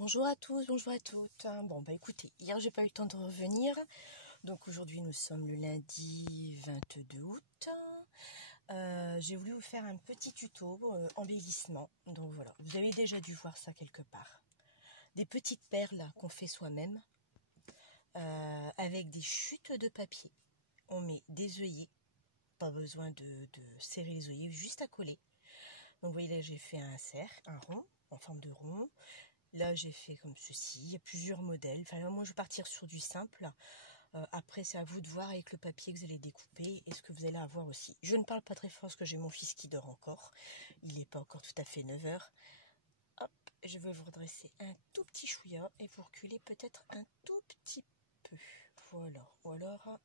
Bonjour à tous, bonjour à toutes. Bon bah écoutez, hier j'ai pas eu le temps de revenir, donc aujourd'hui nous sommes le lundi 22 août. J'ai voulu vous faire un petit tuto embellissement, donc voilà, vous avez déjà dû voir ça quelque part. Des petites perles qu'on fait soi-même avec des chutes de papier. On met des œillets, pas besoin de serrer les œillets, juste à coller. Donc vous voyez là j'ai fait un cercle, un rond, en forme de rond. Là, j'ai fait comme ceci. Il y a plusieurs modèles. Enfin, moi, je vais partir sur du simple. Après, c'est à vous de voir avec le papier que vous allez découper et ce que vous allez avoir aussi. Je ne parle pas très fort parce que j'ai mon fils qui dort encore. Il n'est pas encore tout à fait 9 heures. Hop, je vais vous redresser un tout petit chouïa et vous reculer peut-être un tout petit peu. Voilà. Ou alors,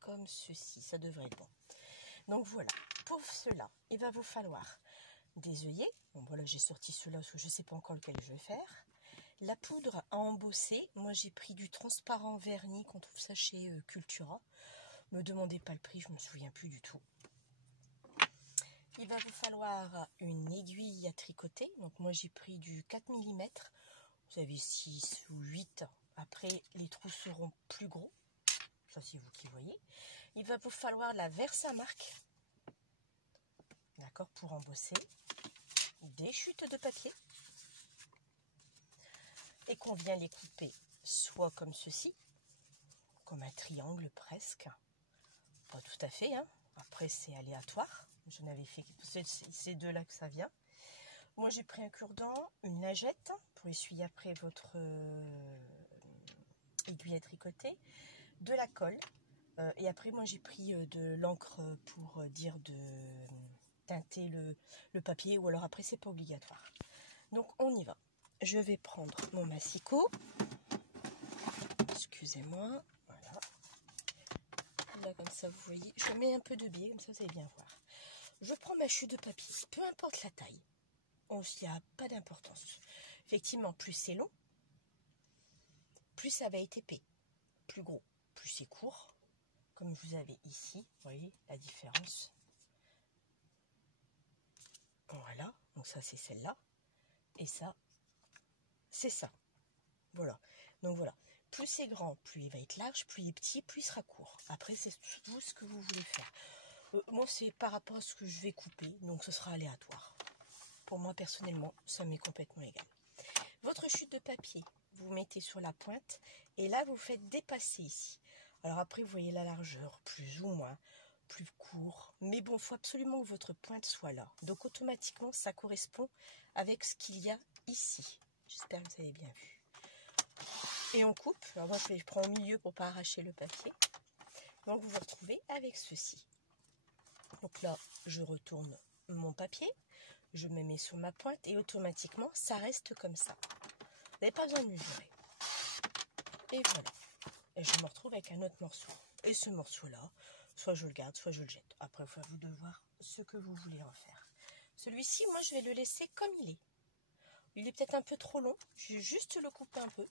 comme ceci. Ça devrait être bon. Donc, voilà. Pour cela, il va vous falloir des œillets. Bon voilà, j'ai sorti ceux-là parce que je ne sais pas encore lequel je vais faire. La poudre à embosser, moi j'ai pris du transparent vernis qu'on trouve ça chez Cultura. Me demandez pas le prix, je me souviens plus du tout. Il va vous falloir une aiguille à tricoter. Donc moi j'ai pris du 4 mm. Vous avez 6 ou 8. Après les trous seront plus gros. Ça c'est vous qui voyez. Il va vous falloir la Versamark. D'accord, pour embosser. Des chutes de papier et qu'on vient les couper soit comme ceci, comme un triangle presque, pas tout à fait, hein. Après c'est aléatoire, je n'avais fait que ces deux-là que ça vient. Moi j'ai pris un cure-dent, une lingette pour essuyer après votre aiguille à tricoter, de la colle, et après moi j'ai pris de l'encre pour dire de teinter le papier, ou alors après c'est pas obligatoire. Donc on y va. Je vais prendre mon massicot. Excusez-moi. Voilà. Là comme ça vous voyez. Je mets un peu de biais, comme ça vous allez bien voir. Je prends ma chute de papier. Peu importe la taille. Il n'y a pas d'importance. Effectivement, plus c'est long, plus ça va être épais. Plus gros, plus c'est court. Comme vous avez ici. Vous voyez la différence. Voilà. Donc ça c'est celle-là. Et ça, c'est ça. Voilà. Donc voilà. Plus c'est grand, plus il va être large, plus il est petit, plus il sera court. Après, c'est tout ce que vous voulez faire. Moi, c'est par rapport à ce que je vais couper, donc ce sera aléatoire. Pour moi, personnellement, ça m'est complètement égal. Votre chute de papier, vous mettez sur la pointe, et là, vous faites dépasser ici. Alors après, vous voyez la largeur, plus ou moins, plus court. Mais bon, il faut absolument que votre pointe soit là. Donc, automatiquement, ça correspond avec ce qu'il y a ici. J'espère que vous avez bien vu. Et on coupe. Alors moi je prends au milieu pour ne pas arracher le papier. Donc vous vous retrouvez avec ceci. Donc là je retourne mon papier, je me mets sur ma pointe et automatiquement ça reste comme ça. Vous n'avez pas besoin de mesurer. Et voilà. Et je me retrouve avec un autre morceau. Et ce morceau là, soit je le garde, soit je le jette. Après il faut à vous de voir ce que vous voulez en faire. Celui-ci, moi je vais le laisser comme il est. Il est peut-être un peu trop long, je vais juste le couper un peu.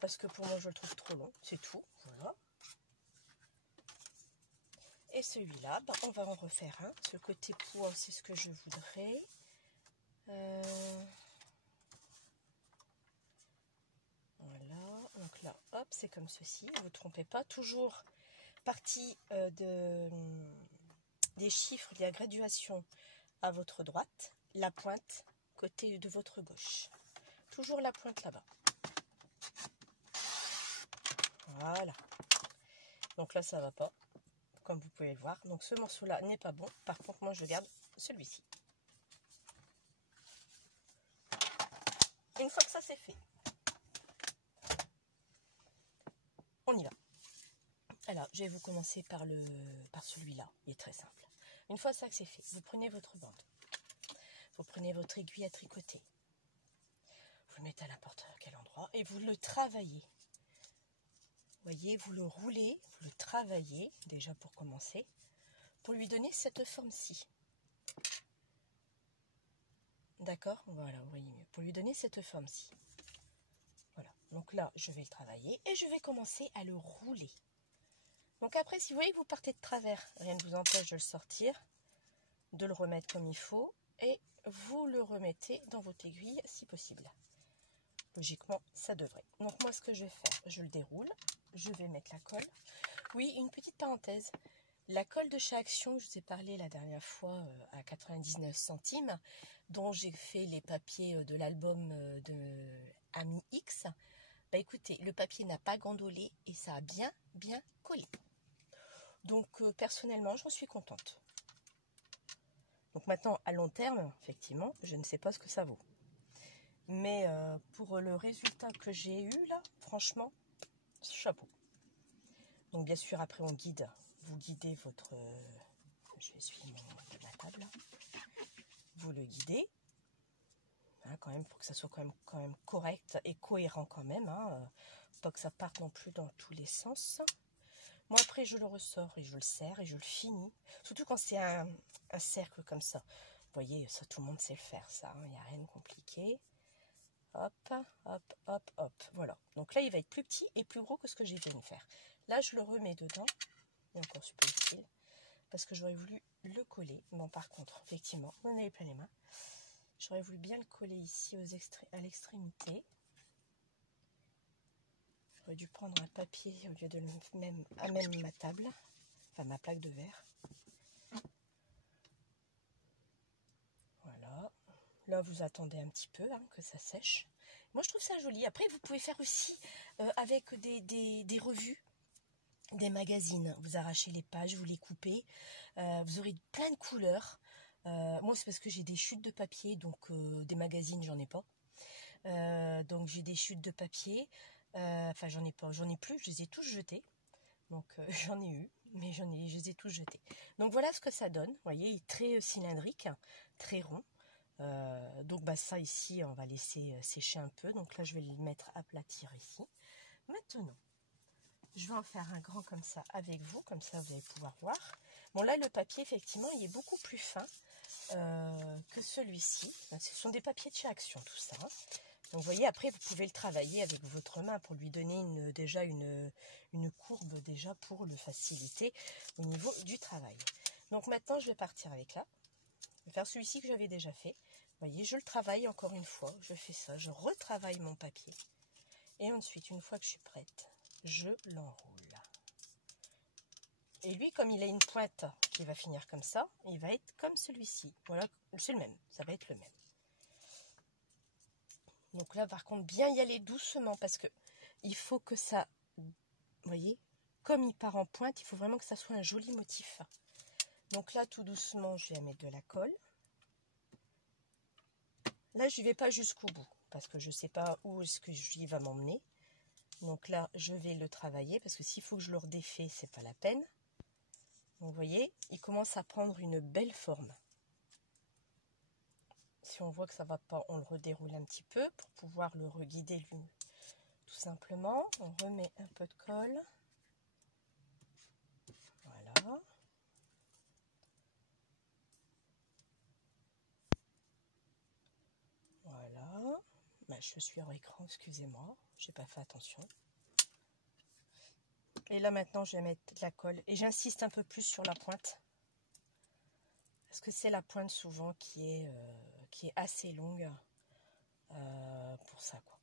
Parce que pour moi je le trouve trop long, c'est tout, voilà. Et celui-là, bah, on va en refaire un. Ce côté poids, c'est ce que je voudrais. Voilà, donc là, hop, c'est comme ceci, ne vous trompez pas. Toujours partie des chiffres, de la graduation à votre droite, la pointe côté de votre gauche. Toujours la pointe là-bas. Voilà. Donc là, ça va pas, comme vous pouvez le voir. Donc ce morceau-là n'est pas bon. Par contre, moi, je garde celui-ci. Une fois que ça, c'est fait, on y va. Alors, je vais vous commencer par celui-là. Il est très simple. Une fois ça que c'est fait, vous prenez votre bande. Vous prenez votre aiguille à tricoter. Vous le mettez à n'importe quel endroit et vous le travaillez. Vous voyez, vous le roulez, vous le travaillez, déjà pour commencer, pour lui donner cette forme-ci. D'accord? Voilà, vous voyez mieux. Pour lui donner cette forme-ci. Voilà. Donc là, je vais le travailler et je vais commencer à le rouler. Donc après, si vous voyez que vous partez de travers, rien ne vous empêche de le sortir, de le remettre comme il faut et vous le remettez dans votre aiguille si possible. Logiquement, ça devrait. Donc moi, ce que je vais faire, je le déroule, je vais mettre la colle. Oui, une petite parenthèse. La colle de chez Action, je vous ai parlé la dernière fois à 99 centimes, dont j'ai fait les papiers de l'album de Ami X. Bah écoutez, le papier n'a pas gondolé et ça a bien collé. Donc personnellement, j'en suis contente. Donc maintenant, à long terme, effectivement, je ne sais pas ce que ça vaut. Mais pour le résultat que j'ai eu là, franchement, chapeau. Donc bien sûr, après on guide, vous guidez votre... je vais essuyer ma table. Vous le guidez. Hein, quand même, pour que ça soit quand même correct et cohérent quand même. Hein, pas que ça parte non plus dans tous les sens. Moi après je le ressors et je le serre et je le finis. Surtout quand c'est un cercle comme ça. Vous voyez, ça tout le monde sait le faire ça. Il n'y a rien de compliqué. Hop, hop, hop, hop. Voilà. Donc là il va être plus petit et plus gros que ce que j'ai viens de faire. Là je le remets dedans. Et encore super utile. Parce que j'aurais voulu le coller. Bon par contre, effectivement, vous en avez plein les mains. J'aurais voulu bien le coller ici à l'extrémité. J'aurais dû prendre un papier au lieu de le même à même ma table, enfin ma plaque de verre. Voilà. Là, vous attendez un petit peu hein, que ça sèche. Moi, je trouve ça joli. Après, vous pouvez faire aussi avec des revues, des magazines. Vous arrachez les pages, vous les coupez. Vous aurez plein de couleurs. Moi, c'est parce que j'ai des chutes de papier, donc des magazines, j'en ai pas. Donc, j'ai des chutes de papier. Enfin, j'en ai plus, je les ai tous jetés. Donc, j'en ai eu, mais je les ai tous jetés. Donc, voilà ce que ça donne. Vous voyez, il est très cylindrique, très rond. Donc, bah, ça ici, on va laisser sécher un peu. Donc, là, je vais le mettre à aplatir ici. Maintenant, je vais en faire un grand comme ça avec vous. Comme ça, vous allez pouvoir voir. Bon, là, le papier, effectivement, il est beaucoup plus fin que celui-ci. Ce sont des papiers de chez Action, tout ça. Hein. Donc, vous voyez, après, vous pouvez le travailler avec votre main pour lui donner déjà une courbe déjà pour le faciliter au niveau du travail. Donc, maintenant, je vais partir avec là. Je vais faire celui-ci que j'avais déjà fait. Vous voyez, je le travaille encore une fois. Je fais ça, je retravaille mon papier. Et ensuite, une fois que je suis prête, je l'enroule. Et lui, comme il a une pointe qui va finir comme ça, il va être comme celui-ci. Voilà, c'est le même, ça va être le même. Donc là, par contre, bien y aller doucement parce que il faut que ça, vous voyez, comme il part en pointe, il faut vraiment que ça soit un joli motif. Donc là, tout doucement, je vais mettre de la colle. Là, je ne vais pas jusqu'au bout parce que je ne sais pas où est-ce que j'y va m'emmener. Donc là, je vais le travailler parce que s'il faut que je le redéfais, c'est pas la peine. Donc, vous voyez, il commence à prendre une belle forme. Si on voit que ça ne va pas, on le redéroule un petit peu pour pouvoir le reguider lui. Tout simplement, on remet un peu de colle. Voilà. Voilà. Ben, je suis hors écran, excusez-moi, j'ai pas fait attention. Et là maintenant, je vais mettre de la colle et j'insiste un peu plus sur la pointe. Parce que c'est la pointe souvent qui est assez longue pour ça, quoi.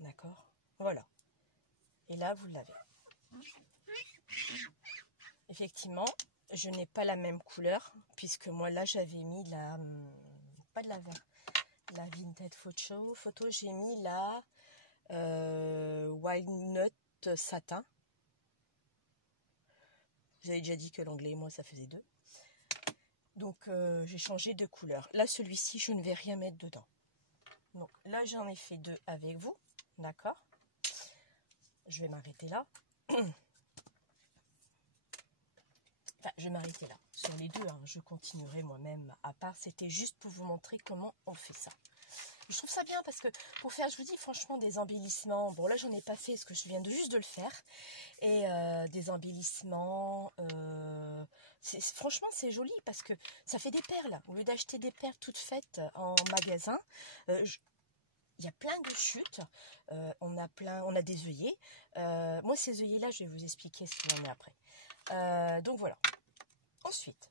D'accord? Voilà. Et là, vous l'avez. Effectivement, je n'ai pas la même couleur, puisque moi, là, j'avais mis la... pas de la Vinted photo, j'ai mis la Walnut Satin. Vous avez déjà dit que l'anglais et moi, ça faisait deux. Donc, j'ai changé de couleur. Là, celui-ci, je ne vais rien mettre dedans. Donc, là, j'en ai fait deux avec vous. D'accord? Je vais m'arrêter là. Enfin, je vais m'arrêter là. Sur les deux, hein, je continuerai moi-même à part. C'était juste pour vous montrer comment on fait ça. Je trouve ça bien parce que pour faire, je vous dis franchement, des embellissements. Bon, là, j'en ai pas fait parce que je viens juste de le faire. Et des embellissements. Franchement, c'est joli parce que ça fait des perles. Au lieu d'acheter des perles toutes faites en magasin, il y a plein de chutes. On a des œillets. Moi, ces œillets-là, je vais vous expliquer ce qu'il en est après. Donc voilà. Ensuite,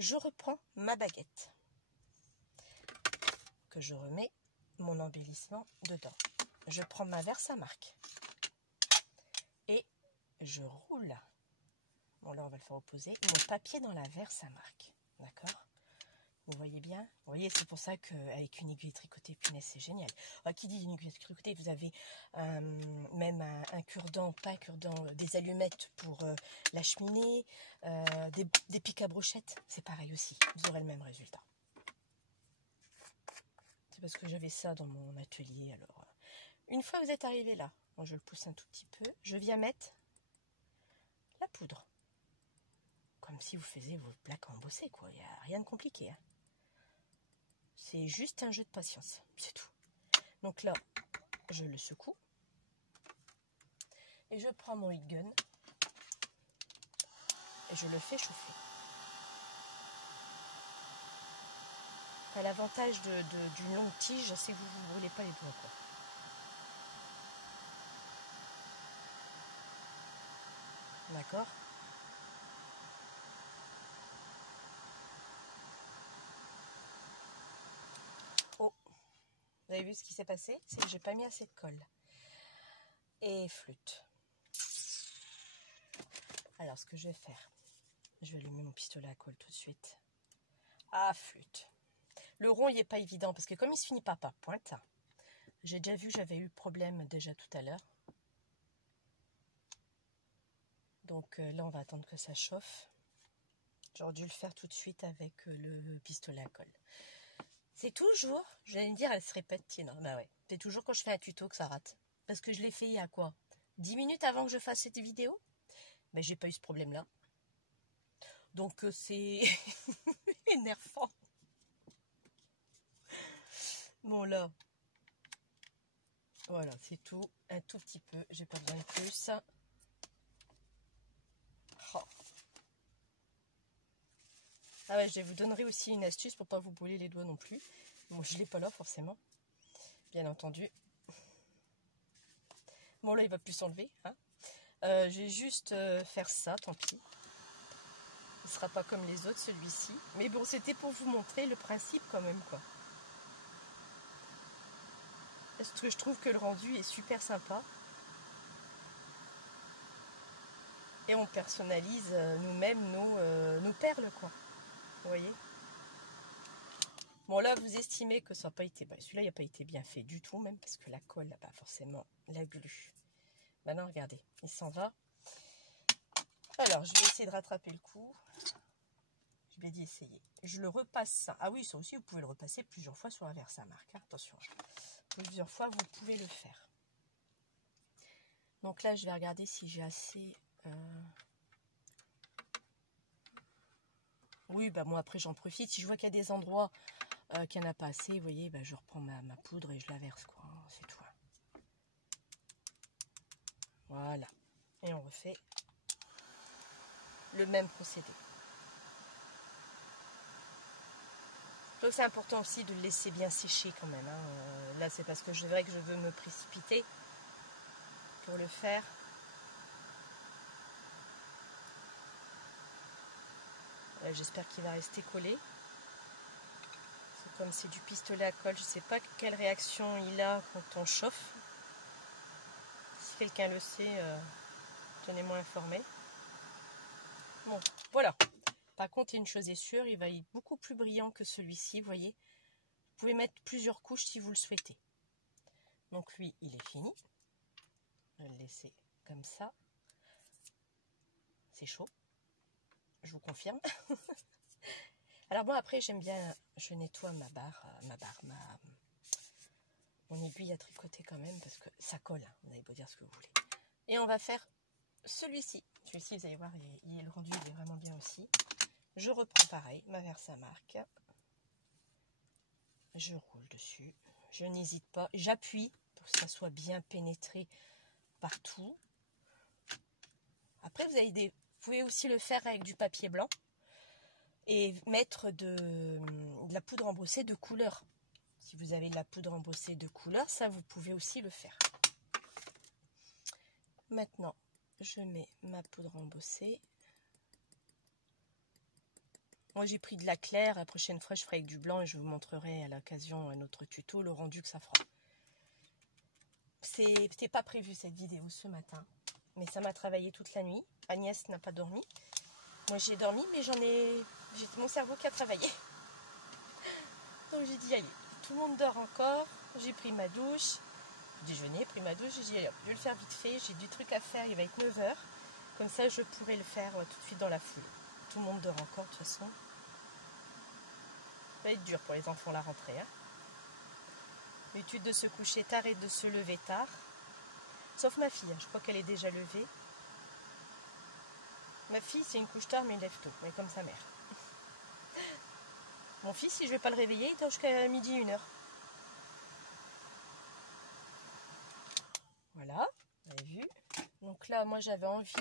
je reprends ma baguette que je remets mon embellissement dedans. Je prends ma Versamark et je roule. Bon, là, on va le faire opposer. Mon papier dans la Versamark. D'accord? Vous voyez bien? Vous voyez, c'est pour ça qu'avec une aiguille tricotée, punaise, c'est génial. Alors, qui dit une aiguille tricotée, vous avez même un cure-dent, pas un cure-dent, des allumettes pour la cheminée, des pics à brochettes. C'est pareil aussi. Vous aurez le même résultat. C'est parce que j'avais ça dans mon atelier. Alors, une fois que vous êtes arrivé là, bon, je le pousse un tout petit peu, je viens mettre la poudre. Comme si vous faisiez vos plaques embossées, quoi. Il n'y a rien de compliqué, hein. C'est juste un jeu de patience, c'est tout. Donc là, je le secoue. Et je prends mon heat gun. Et je le fais chauffer. L'avantage d'une longue tige, c'est que vous ne vous brûlez pas les doigts, quoi. D'accord? Oh, vous avez vu ce qui s'est passé? C'est que j'ai pas mis assez de colle. Et flûte. Alors, ce que je vais faire, je vais allumer mon pistolet à colle tout de suite. Ah, flûte. Le rond, il n'est pas évident parce que comme il se finit pas par pointe, j'ai déjà vu, j'avais eu le problème déjà tout à l'heure. Donc là, on va attendre que ça chauffe. J'aurais dû le faire tout de suite avec le pistolet à colle. C'est toujours, j'allais me dire, elle se répète, Tina. Bah ouais, c'est toujours quand je fais un tuto que ça rate. Parce que je l'ai fait il y a quoi? 10 minutes avant que je fasse cette vidéo? Mais j'ai pas eu ce problème-là. Donc c'est énervant. Bon là, voilà, c'est tout. Un tout petit peu, j'ai pas besoin de plus. Oh. Ah ouais, je vous donnerai aussi une astuce pour pas vous brûler les doigts non plus. Bon, je l'ai pas là forcément, bien entendu. Bon là, il va plus s'enlever. Hein. Je vais juste faire ça, tant pis. Il ne sera pas comme les autres, celui-ci. Mais bon, c'était pour vous montrer le principe quand même, quoi. Parce que je trouve que le rendu est super sympa. Et on personnalise nous-mêmes nos perles, quoi. Vous voyez? Bon, là, vous estimez que ça n'a pas été... Bah, celui-là, il n'a pas été bien fait du tout, même, parce que la colle n'a pas forcément la glu. Maintenant, regardez, il s'en va. Alors, je vais essayer de rattraper le coup. Je vais d'y essayer. Je le repasse. Ah oui, ça aussi, vous pouvez le repasser plusieurs fois sur la Versamark. Hein. Attention, plusieurs fois, vous pouvez le faire. Donc là, je vais regarder si j'ai assez... Oui, bah moi, après, j'en profite. Si je vois qu'il y a des endroits qu'il n'y en a pas assez, vous voyez, bah, je reprends ma poudre et je la verse, quoi. C'est tout. Voilà. Et on refait le même procédé. Donc c'est important aussi de le laisser bien sécher quand même. Hein. Là, c'est parce que c'est vrai que je veux me précipiter pour le faire. J'espère qu'il va rester collé. Comme c'est du pistolet à colle, je ne sais pas quelle réaction il a quand on chauffe. Si quelqu'un le sait, tenez-moi informé. Bon, voilà. Par contre, une chose est sûre, il va être beaucoup plus brillant que celui-ci, vous voyez. Vous pouvez mettre plusieurs couches si vous le souhaitez. Donc lui, il est fini. Je vais le laisser comme ça. C'est chaud. Je vous confirme. Alors moi, après, j'aime bien, je nettoie mon aiguille à tricoter quand même, parce que ça colle, hein, vous avez beau dire ce que vous voulez. Et on va faire celui-ci. Celui-ci, vous allez voir, le rendu il est vraiment bien aussi. Je reprends pareil, ma Versamark. Je roule dessus. Je n'hésite pas. J'appuie pour que ça soit bien pénétré partout. Après, vous pouvez aussi le faire avec du papier blanc. Et mettre de la poudre embossée de couleur. Si vous avez de la poudre embossée de couleur, ça vous pouvez aussi le faire. Maintenant, je mets ma poudre embossée. Moi j'ai pris de la claire, la prochaine fois je ferai avec du blanc et je vous montrerai à l'occasion un autre tuto le rendu que ça fera. C'était pas prévu cette vidéo ce matin, mais ça m'a travaillé toute la nuit. Agnès n'a pas dormi. Moi j'ai dormi, mais j'ai mon cerveau qui a travaillé. Donc j'ai dit allez, tout le monde dort encore. J'ai pris ma douche, déjeuner, pris ma douche. J'ai dit allez, je vais le faire vite fait. J'ai du truc à faire, il va être 9 h. Comme ça je pourrai le faire tout de suite dans la foule. Tout le monde dort encore de toute façon. Ça va être dur pour les enfants la rentrée. Hein. L'étude de se coucher tard et de se lever tard. Sauf ma fille, je crois qu'elle est déjà levée. Ma fille, c'est une couche tard, mais il lève tôt, mais comme sa mère. Mon fils, si je ne vais pas le réveiller, il dort jusqu'à midi, 1 h. Voilà, vous avez vu. Donc là, moi, j'avais envie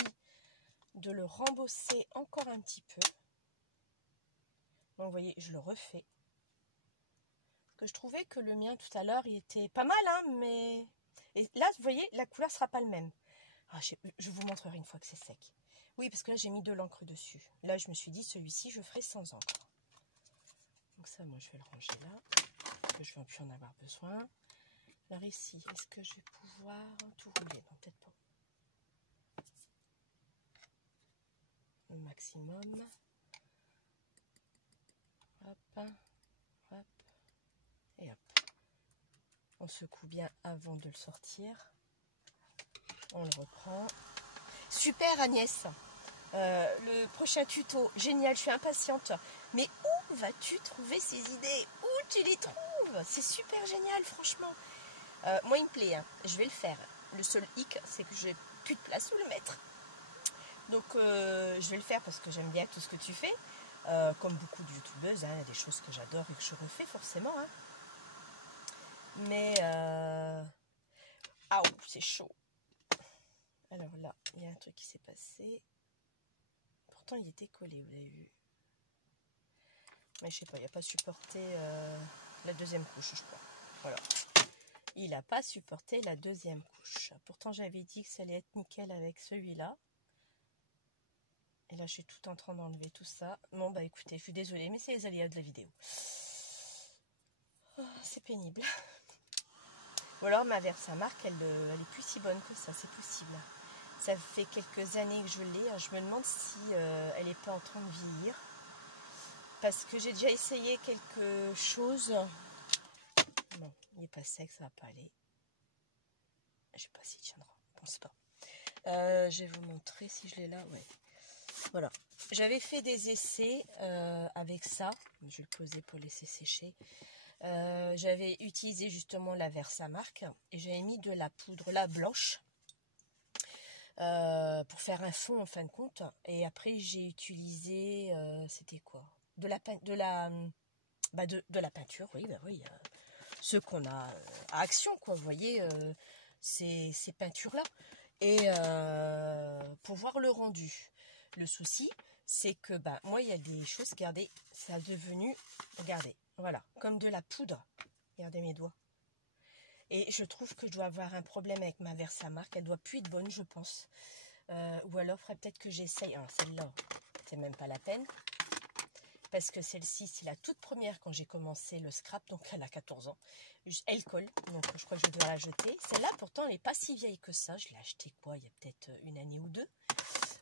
de le rembosser encore un petit peu. Donc, vous voyez, je le refais. Que je trouvais que le mien, tout à l'heure, il était pas mal, hein, mais... Et là, vous voyez, la couleur sera pas le même. Ah, je vous montrerai une fois que c'est sec. Oui, parce que là, j'ai mis de l'encre dessus. Là, je me suis dit, celui-ci, je ferai sans encre. Donc ça, moi, je vais le ranger là. Parce que je ne vais plus en avoir besoin. Alors ici, est-ce que je vais pouvoir tout rouler? Non, peut-être pas. Au maximum. Hop, hop, et hop. On secoue bien avant de le sortir. On le reprend. Super Agnès, le prochain tuto, génial, je suis impatiente. Mais où vas-tu trouver ces idées? Où tu les trouves? C'est super génial, franchement. Moi, il me plaît, hein. Je vais le faire. Le seul hic, c'est que j'ai plus de place où le mettre. Donc, je vais le faire parce que j'aime bien tout ce que tu fais. Comme beaucoup de youtubeuses, hein, il y a des choses que j'adore et que je refais forcément. Hein. Mais, ah, c'est chaud. Alors là, il y a un truc qui s'est passé. Pourtant, il était collé, vous avez vu. Mais je sais pas, il n'a pas supporté la deuxième couche, je crois. Voilà. Il n'a pas supporté la deuxième couche. Pourtant, j'avais dit que ça allait être nickel avec celui-là. Et là, je suis tout en train d'enlever tout ça. Bon, bah écoutez, je suis désolée, mais c'est les aléas de la vidéo. Oh, c'est pénible. Ou alors, ma Versamark, elle est plus si bonne que ça, c'est possible. Ça fait quelques années que je l'ai. Je me demande si elle n'est pas en train de vieillir. Parce que j'ai déjà essayé quelque chose. Non, il n'est pas sec, ça va pas aller. Je sais pas s'il tiendra, je pense pas. Je vais vous montrer si je l'ai là. Ouais. Voilà. J'avais fait des essais avec ça. Je vais le poser pour laisser sécher. J'avais utilisé justement la Versamark et j'avais mis de la poudre là blanche. Pour faire un fond en fin de compte. Et après j'ai utilisé c'était quoi, de la peinture, oui, bah oui, ce qu'on a à Action, quoi, vous voyez, ces peintures là, et pour voir le rendu. Le souci, c'est que bah moi il y a des choses, regardez, ça a devenu, regardez, voilà, comme de la poudre. Regardez mes doigts. Et je trouve que je dois avoir un problème avec ma Versamark. Elle doit plus être bonne, je pense. Ou alors, il faudrait peut-être que j'essaye. Alors, celle-là, c'est même pas la peine. Parce que celle-ci, c'est la toute première quand j'ai commencé le scrap. Donc, elle a 14 ans. Elle colle. Donc, je crois que je dois la jeter. Celle-là, pourtant, elle n'est pas si vieille que ça. Je l'ai achetée, quoi, il y a peut-être 1 année ou 2.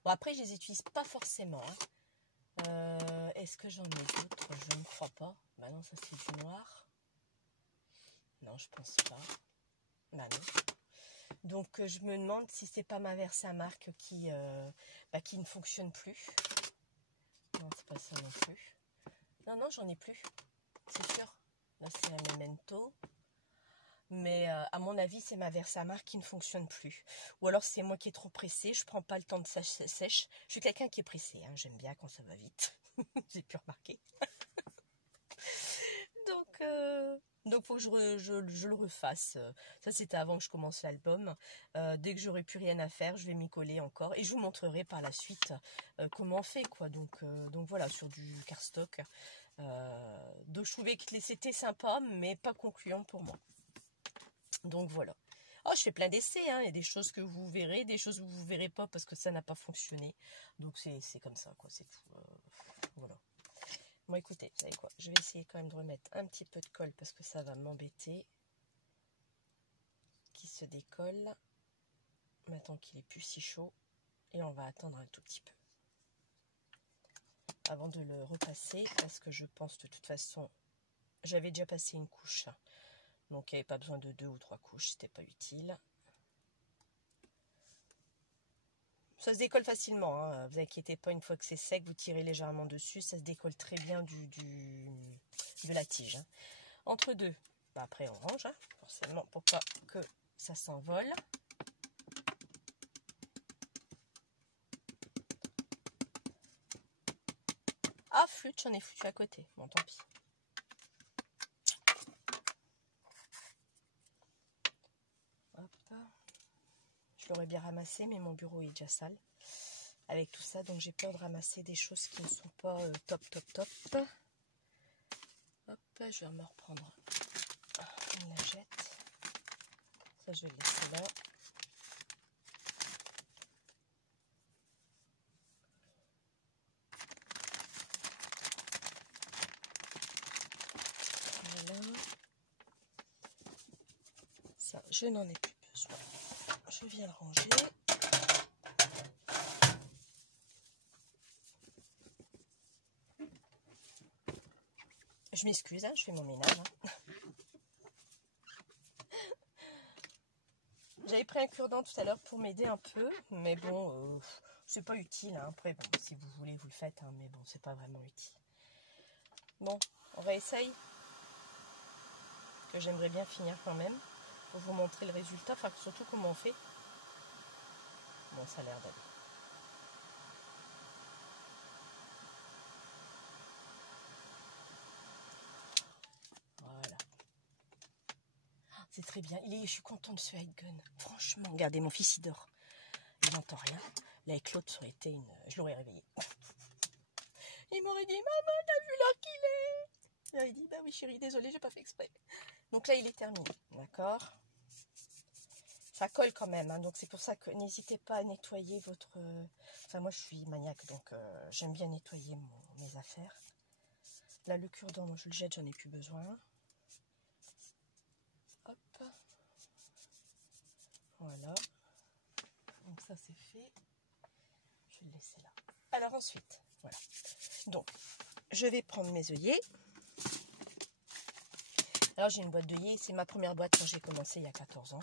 Bon, après, je les utilise pas forcément. Hein. Est-ce que j'en ai d'autres? Je ne crois pas. Bah non, ça, c'est du noir. Non, je pense pas. Bah non. Donc, je me demande si c'est pas ma Versamark qui ne fonctionne plus. Non, c'est pas ça non plus. Non, j'en ai plus. C'est sûr. Là, c'est la Memento. Mais à mon avis, c'est ma Versamark qui ne fonctionne plus. Ou alors, c'est moi qui est trop pressée. Je prends pas le temps de sèche. Je suis quelqu'un qui est pressé. Hein. J'aime bien quand ça va vite. J'ai pu remarquer. Donc, faut que je le refasse. Ça, c'était avant que je commence l'album. Dès que j'aurai plus rien à faire, je vais m'y coller encore. Et je vous montrerai par la suite comment on fait, quoi. Donc voilà, sur du cardstock. Donc, je trouvais que c'était sympa, mais pas concluant pour moi. Donc, voilà. Oh, je fais plein d'essais. Hein. Il y a des choses que vous verrez, des choses que vous ne verrez pas parce que ça n'a pas fonctionné. Donc, c'est comme ça, quoi. C'est tout. Voilà. Bon, écoutez, vous savez quoi? Je vais essayer quand même de remettre un petit peu de colle parce que ça va m'embêter. Qui se décolle. Maintenant qu'il est plus si chaud. Et on va attendre un tout petit peu. Avant de le repasser, parce que je pense de toute façon, j'avais déjà passé une couche. Donc il n'y avait pas besoin de 2 ou 3 couches, c'était pas utile. Ça se décolle facilement, hein. Vous inquiétez pas, une fois que c'est sec, vous tirez légèrement dessus, ça se décolle très bien de la tige. Hein. Entre deux, bah après on range, hein, forcément, pour pas que ça s'envole. Ah, flûte, j'en ai foutu à côté. Bon, tant pis. Hop. Je l'aurais bien ramassé, mais mon bureau est déjà sale. Avec tout ça, donc j'ai peur de ramasser des choses qui ne sont pas top. Hop, je vais me reprendre une lingette. Ça, je vais le laisser là. Voilà. Ça, je n'en ai plus besoin. Je viens le ranger. Je m'excuse, hein, je fais mon ménage. Hein. J'avais pris un cure-dent tout à l'heure pour m'aider un peu, mais bon, c'est pas utile. Hein. Après, bon, si vous voulez, vous le faites, hein, mais bon, c'est pas vraiment utile. Bon, on réessaye. Que j'aimerais bien finir quand même, pour vous montrer le résultat, enfin surtout comment on fait. Bon, ça a l'air d'aller. Voilà. C'est très bien. Je suis contente de ce hide gun. Franchement, regardez, mon fils il dort. Il n'entend rien. Là, avec l'autre, ça aurait été une... Je l'aurais réveillé. Il m'aurait dit, maman, t'as vu l'heure qu'il est? Là, il dit, bah oui chérie, désolé, j'ai pas fait exprès. Donc là, il est terminé. D'accord? Ça colle quand même, hein, donc c'est pour ça que n'hésitez pas à nettoyer votre... Enfin, moi, je suis maniaque, donc j'aime bien nettoyer mes affaires. Là, le cure-dent, moi, je le jette, j'en ai plus besoin. Hop. Voilà. Donc ça, c'est fait. Je vais le laisser là. Alors ensuite, voilà. Donc, je vais prendre mes œillets. Alors, j'ai une boîte d'œillets. C'est ma première boîte quand j'ai commencé il y a 14 ans.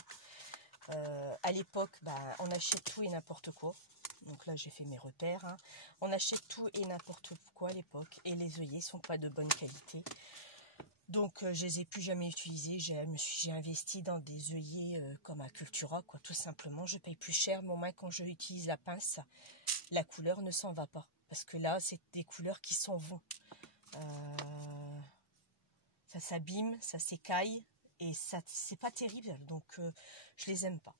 À l'époque, bah, on achète tout et n'importe quoi. Donc là, j'ai fait mes repères. Hein. On achète tout et n'importe quoi à l'époque. Et les œillets sont pas de bonne qualité. Donc, je les ai plus jamais utilisés. J'ai investi dans des œillets comme à Cultura, quoi. Tout simplement, je paye plus cher. Mais au moins, quand je utilise la pince, la couleur ne s'en va pas. Parce que là, c'est des couleurs qui s'en vont. Ça s'abîme, ça s'écaille. Et ça, c'est pas terrible, donc je les aime pas.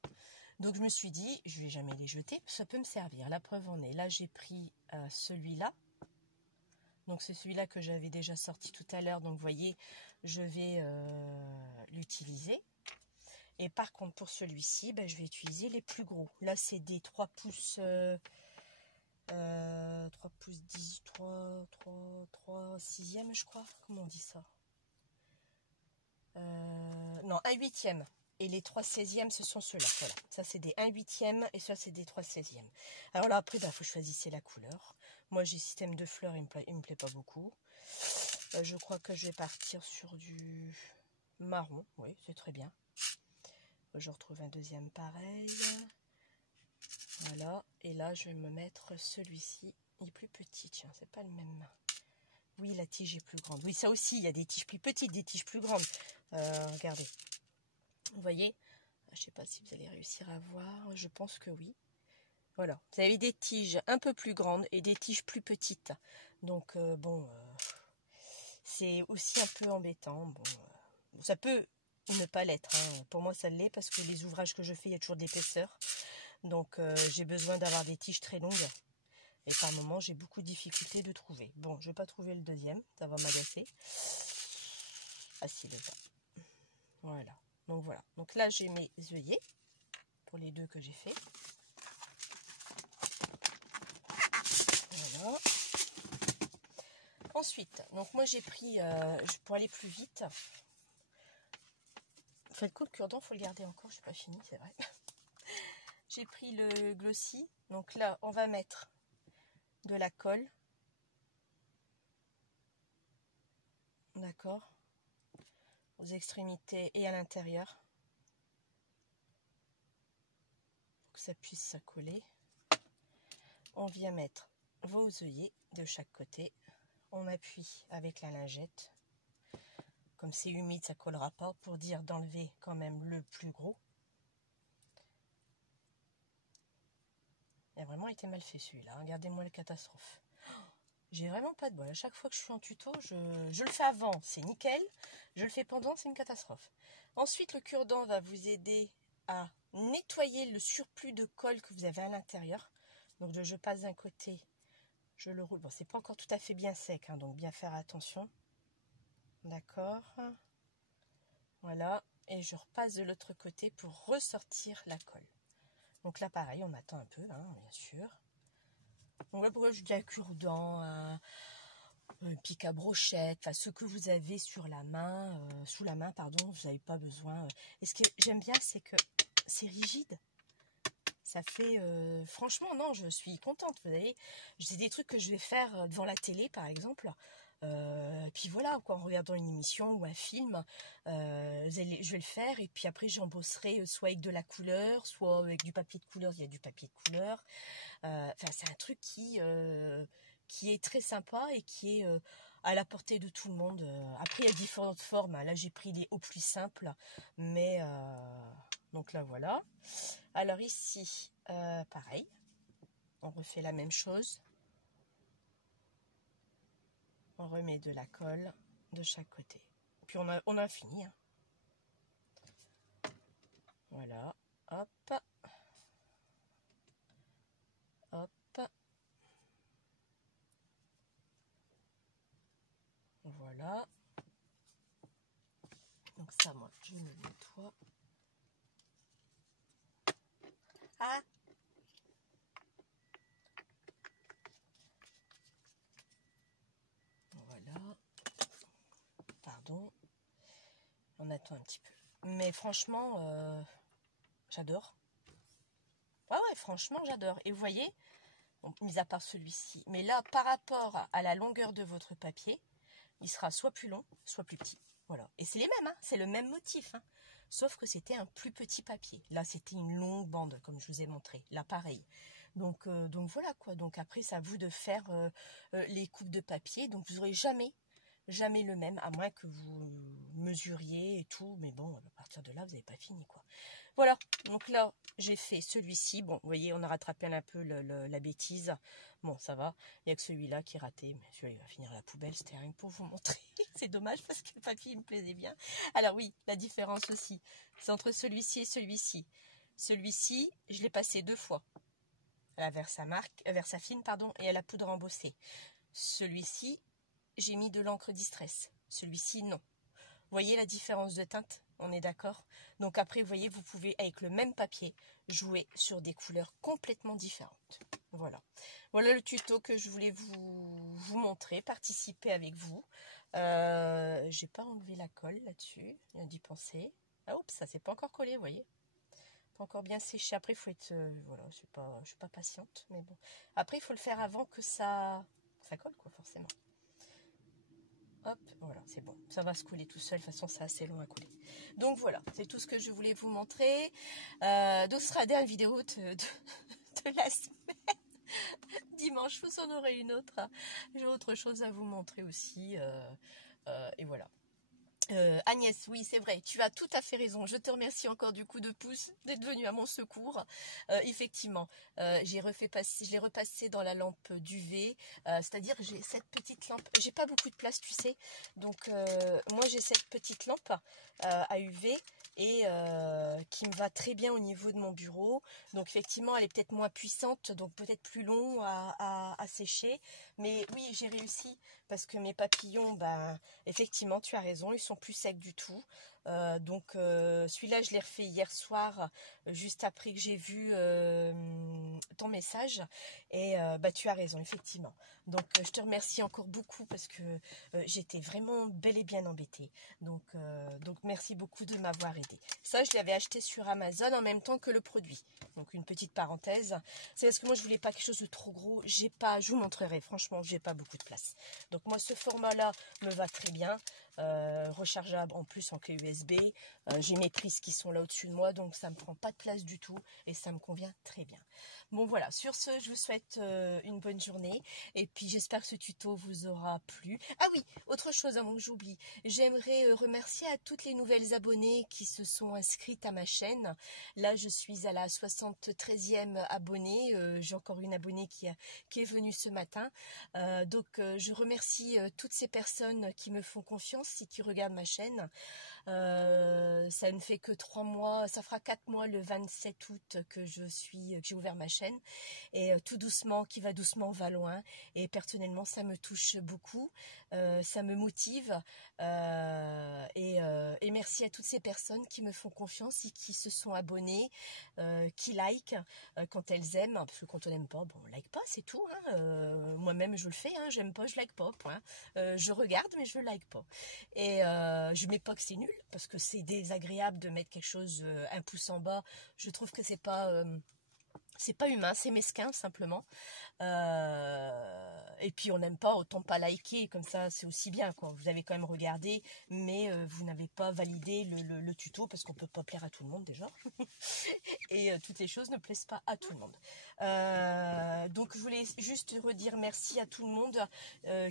Donc je me suis dit, je vais jamais les jeter, ça peut me servir. La preuve en est, là j'ai pris celui-là. Donc c'est celui-là que j'avais déjà sorti tout à l'heure. Donc vous voyez, je vais l'utiliser. Et par contre pour celui-ci, ben, je vais utiliser les plus gros. Là c'est des 3 pouces... 3 pouces 10, 3 sixièmes je crois. Comment on dit ça? Non, 1/8. Et les 3/16, ce sont ceux-là. Voilà. Ça, c'est des 1/8 et ça, c'est des 3/16. Alors là, après, il faut choisir la couleur. Moi, j'ai système de fleurs, il me plaît pas beaucoup. Je crois que je vais partir sur du marron. Oui, c'est très bien. Je retrouve un deuxième pareil. Voilà. Et là, je vais me mettre celui-ci. Il est plus petit, tiens, c'est pas le même. Oui, la tige est plus grande. Oui, ça aussi, il y a des tiges plus petites, des tiges plus grandes. Regardez. Vous voyez? Je ne sais pas si vous allez réussir à voir. Je pense que oui. Voilà. Vous avez des tiges un peu plus grandes et des tiges plus petites. Donc, bon, c'est aussi un peu embêtant. Bon, ça peut ne pas l'être. Hein. Pour moi, ça l'est parce que les ouvrages que je fais, il y a toujours d'épaisseur. Donc, j'ai besoin d'avoir des tiges très longues. Et par moment, j'ai beaucoup de difficultés de trouver. Bon, je ne vais pas trouver le deuxième. Ça va m'agacer. Ah si, le bas. Voilà. Donc voilà. Donc là, j'ai mes œillets pour les deux que j'ai fait. Voilà. Ensuite, donc moi j'ai pris, pour aller plus vite, faites coup, le cure-dent, il faut le garder encore, je n'ai pas fini, c'est vrai. J'ai pris le glossy, donc là on va mettre de la colle, d'accord, aux extrémités et à l'intérieur, pour que ça puisse se coller. On vient mettre vos œillets de chaque côté, on appuie avec la lingette, comme c'est humide ça collera pas, pour dire d'enlever quand même le plus gros. Il a vraiment été mal fait celui-là, regardez-moi la catastrophe. J'ai vraiment pas de bol, à chaque fois que je suis en tuto, je le fais avant, c'est nickel, je le fais pendant, c'est une catastrophe. Ensuite, le cure-dent va vous aider à nettoyer le surplus de colle que vous avez à l'intérieur. Donc je passe d'un côté, je le roule, bon c'est pas encore tout à fait bien sec, hein, donc bien faire attention. D'accord, voilà, et je repasse de l'autre côté pour ressortir la colle. Donc là pareil, on attend un peu, hein, bien sûr. Donc là pourquoi je dis un cure-dent, un pic à brochette, enfin ce que vous avez sur la main, sous la main pardon, vous n'avez pas besoin. Et ce que j'aime bien c'est que c'est rigide. Ça fait, franchement non, je suis contente, vous voyez, c'est des trucs que je vais faire devant la télé par exemple. Puis voilà, quoi, en regardant une émission ou un film, je vais le faire et puis après j'embosserai soit avec de la couleur, soit avec du papier de couleur, il y a du papier de couleur. Enfin, c'est un truc qui est très sympa et qui est à la portée de tout le monde. Après, il y a différentes formes. Là, j'ai pris les au plus simples, mais donc là, voilà. Alors ici, pareil, on refait la même chose. On remet de la colle de chaque côté. Puis on a fini. Hein. Voilà, hop, hop. Voilà. Donc ça, moi, je me nettoie. Ah! Voilà. Pardon. On attend un petit peu. Mais franchement, j'adore. Ouais, franchement, j'adore. Et vous voyez, bon, mis à part celui-ci, mais là, par rapport à la longueur de votre papier, il sera soit plus long, soit plus petit. Voilà. Et c'est les mêmes, hein, c'est le même motif. Hein. Sauf que c'était un plus petit papier. Là, c'était une longue bande, comme je vous ai montré. Là, pareil. Donc voilà quoi. Donc après, c'est à vous de faire les coupes de papier. Donc vous n'aurez jamais le même, à moins que vous mesuriez et tout. Mais bon, à partir de là, vous n'avez pas fini quoi. Voilà. Donc là, j'ai fait celui-ci. Bon, vous voyez, on a rattrapé un peu la bêtise. Bon, ça va. Il n'y a que celui-là qui est raté. Mais celui-là, il va finir à la poubelle. C'était rien que pour vous montrer. C'est dommage parce que le papier, il me plaisait bien. Alors oui, la différence aussi, c'est entre celui-ci et celui-ci. Celui-ci, je l'ai passé 2 fois. La Versafine, pardon, et à la poudre embossée. Celui-ci, j'ai mis de l'encre distress. Celui-ci, non. Vous voyez la différence de teinte? On est d'accord? Donc après, vous voyez, vous pouvez, avec le même papier, jouer sur des couleurs complètement différentes. Voilà. Voilà le tuto que je voulais vous montrer, participer avec vous. J'ai pas enlevé la colle là-dessus, je viens d'y penser. Ah, oups, ça s'est pas encore collé, vous voyez. Pas encore bien séché. Après, il faut être... voilà, je suis pas patiente, mais bon. Après, il faut le faire avant que ça colle, quoi, forcément. Hop, voilà, c'est bon. Ça va se couler tout seul. De toute façon, c'est assez long à couler. Donc, voilà, c'est tout ce que je voulais vous montrer. Donc, ce sera la dernière vidéo de la semaine. Dimanche, vous en aurez une autre. J'ai autre chose à vous montrer aussi. Et voilà. Agnès, oui c'est vrai, tu as tout à fait raison, je te remercie encore du coup de pouce d'être venu à mon secours. Effectivement, je l'ai repassé dans la lampe d'UV, c'est-à-dire j'ai cette petite lampe, j'ai pas beaucoup de place tu sais, donc moi j'ai cette petite lampe à UV et qui me va très bien au niveau de mon bureau, donc effectivement elle est peut-être moins puissante, donc peut-être plus long à sécher, mais oui j'ai réussi parce que mes papillons, ben effectivement tu as raison, ils sont plus secs du tout. Donc celui-là, je l'ai refait hier soir, juste après que j'ai vu ton message. Et bah, tu as raison, effectivement. Donc je te remercie encore beaucoup parce que j'étais vraiment bel et bien embêtée. Donc merci beaucoup de m'avoir aidé. Ça, je l'avais acheté sur Amazon en même temps que le produit. Donc une petite parenthèse. C'est parce que moi, je voulais pas quelque chose de trop gros. J'ai pas, je vous montrerai, franchement, j'ai pas beaucoup de place. Donc moi, ce format-là me va très bien. Rechargeable en plus en clé USB. J'ai mes prises qui sont là au-dessus de moi, donc ça me prend pas de place du tout et ça me convient très bien. Bon voilà, sur ce, je vous souhaite une bonne journée et puis j'espère que ce tuto vous aura plu. Ah oui, autre chose avant que j'oublie, j'aimerais remercier à toutes les nouvelles abonnées qui se sont inscrites à ma chaîne. Là, je suis à la 73e abonnée. J'ai encore une abonnée qui est venue ce matin. Donc je remercie toutes ces personnes qui me font confiance et qui regardent ma chaîne. Ça ne fait que 3 mois, ça fera 4 mois le 27 août que j'ai ouvert ma chaîne. Et tout doucement, qui va doucement, va loin. Et personnellement, ça me touche beaucoup, ça me motive. Et merci à toutes ces personnes qui me font confiance et qui se sont abonnées, qui likent quand elles aiment. Parce que quand on n'aime pas, bon, on like pas, c'est tout. Hein. Moi-même, je le fais. Hein. J'aime pas, je like pas. Point. Je regarde, mais je like pas. Et je mets pas que c'est nul, parce que c'est désagréable de mettre quelque chose un pouce en bas. Je trouve que c'est pas humain, c'est mesquin simplement. Et puis on n'aime pas, autant pas liker, comme ça c'est aussi bien, quoi. Vous avez quand même regardé, mais vous n'avez pas validé le tuto, parce qu'on peut pas plaire à tout le monde déjà. Et toutes les choses ne plaisent pas à tout le monde. Donc je voulais juste redire merci à tout le monde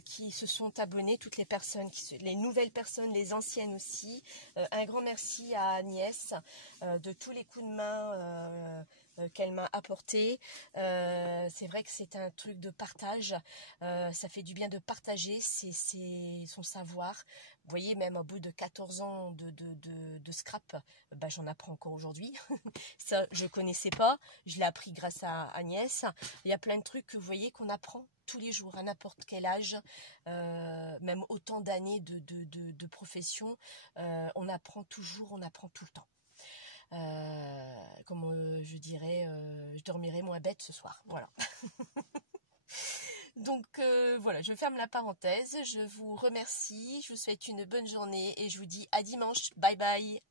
qui se sont abonnés, toutes les personnes, les nouvelles personnes, les anciennes aussi. Un grand merci à Agnès de tous les coups de main qu'elle m'a apporté. C'est vrai que c'est un truc de partage. Ça fait du bien de partager son savoir. Vous voyez, même au bout de 14 ans de scrap, bah, j'en apprends encore aujourd'hui. Ça, je connaissais pas. Je l'ai appris grâce à Agnès. Il y a plein de trucs que vous voyez qu'on apprend tous les jours, à n'importe quel âge, même autant d'années de profession. On apprend toujours, on apprend tout le temps. Comme je dirais, je dormirai moins bête ce soir. Voilà. Donc voilà, je ferme la parenthèse. Je vous remercie. Je vous souhaite une bonne journée et je vous dis à dimanche. Bye bye.